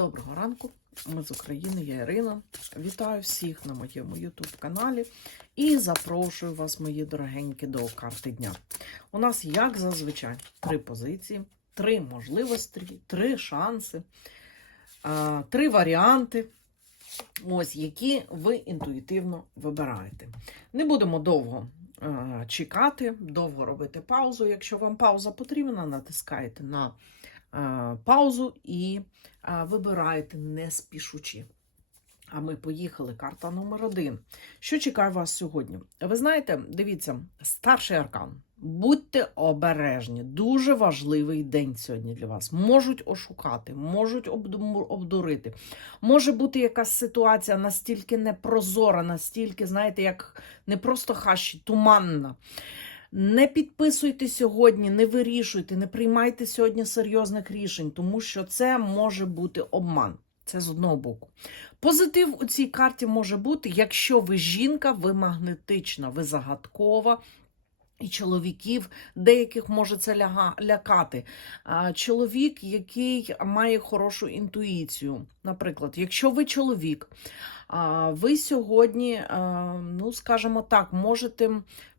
Доброго ранку, ми з України, я Ірина. Вітаю всіх на моєму YouTube каналі і запрошую вас, мої дорогенькі, до карти дня. У нас, як зазвичай, три позиції, три можливості, три шанси, три варіанти, ось які ви інтуїтивно вибираєте. Не будемо довго е, чекати, довго робити паузу. Якщо вам пауза потрібна, натискаєте на е, паузу і е, вибираєте не спішучи. А ми поїхали. Карта номер один. Що чекає вас сьогодні? Ви знаєте, дивіться, старший аркан. Будьте обережні. Дуже важливий день сьогодні для вас. Можуть ошукати, можуть обдурити. Може бути якась ситуація настільки непрозора, настільки, знаєте, як не просто хащі, туманна. Не підписуйте сьогодні, не вирішуйте, не приймайте сьогодні серйозних рішень, тому що це може бути обман. Це з одного боку. Позитив у цій карті може бути, якщо ви жінка, ви магнетична, ви загадкова. І чоловіків деяких може це ляга, лякати. Чоловік, який має хорошу інтуїцію. Наприклад, якщо ви чоловік, ви сьогодні, ну скажімо так, можете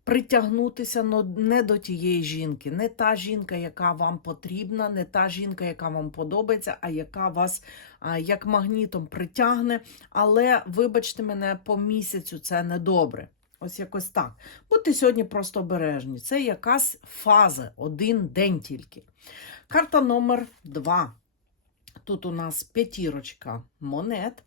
притягнутися не до тієї жінки, не та жінка, яка вам потрібна, не та жінка, яка вам подобається, а яка вас як магнітом притягне. Але, вибачте мене, по місяцю це недобре. Ось якось так. Будьте сьогодні просто обережні. Це якась фаза, один день тільки. Карта номер два. Тут у нас п'ятірочка монет,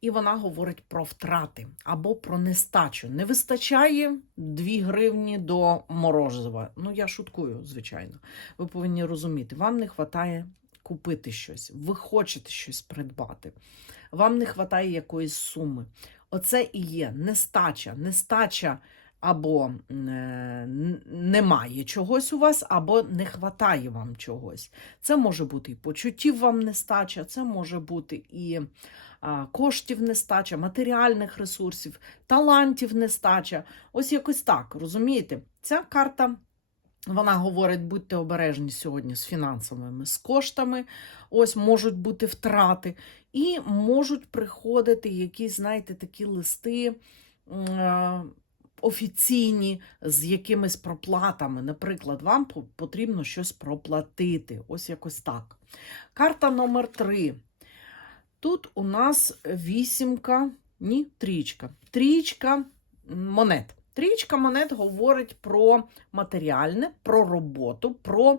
і вона говорить про втрати або про нестачу. Не вистачає 2 гривні до морозива. Ну, я шуткую, звичайно. Ви повинні розуміти, вам не вистачає купити щось, ви хочете щось придбати, вам не вистачає якоїсь суми. Оце і є нестача. Нестача або е, немає чогось у вас, або не вистачає вам чогось. Це може бути і почуттів вам нестача, це може бути і а, коштів нестача, матеріальних ресурсів, талантів нестача. Ось якось так, розумієте? Ця карта. Вона говорить, будьте обережні сьогодні з фінансовими, з коштами. Ось можуть бути втрати, і можуть приходити якісь, знаєте, такі листи е, офіційні з якимись проплатами. Наприклад, вам потрібно щось проплатити. Ось якось так. Карта номер три. Тут у нас вісімка, ні, трічка. Трічка монет. Трічка монет говорить про матеріальне, про роботу, про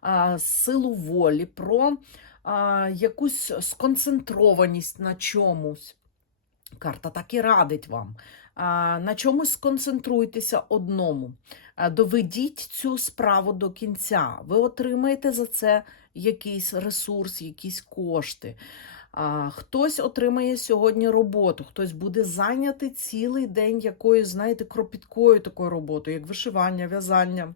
а, силу волі, про а, якусь сконцентрованість на чомусь. Карта так і радить вам. На чомусь сконцентруйтеся одному. Доведіть цю справу до кінця. Ви отримаєте за це якийсь ресурс, якісь кошти. Хтось отримає сьогодні роботу, хтось буде зайнятий цілий день якоюсь, знаєте, кропіткою такою роботою, як вишивання, в'язання.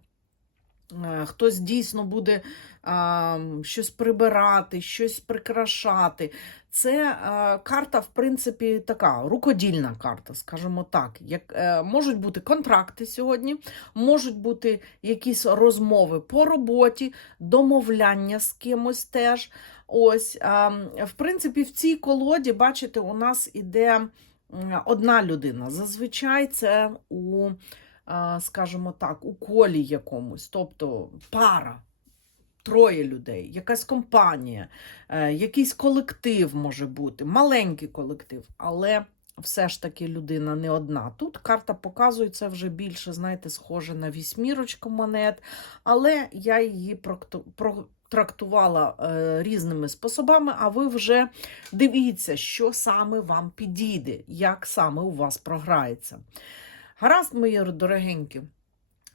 Е, Хтось дійсно буде а, щось прибирати, щось прикрашати. Це а, карта, в принципі, така рукодільна карта, скажімо так. Як, е, можуть бути контракти сьогодні, можуть бути якісь розмови по роботі, домовляння з кимось теж. Ось, а, в принципі, в цій колоді, бачите, у нас іде одна людина. Зазвичай це у скажімо так, у колі якомусь, тобто пара, троє людей, якась компанія, е, якийсь колектив може бути, маленький колектив, але все ж таки людина не одна. Тут карта показує це вже більше, знаєте, схоже на вісьмірочку монет, але я її прокто- про- трактувала е, різними способами, а ви вже дивіться, що саме вам підійде, як саме у вас програється. Гаразд, мої дорогенькі,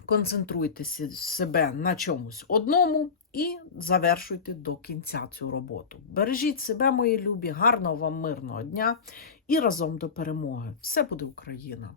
концентруйтеся себе на чомусь одному і завершуйте до кінця цю роботу. Бережіть себе, мої любі, гарного вам мирного дня і разом до перемоги. Все буде Україна!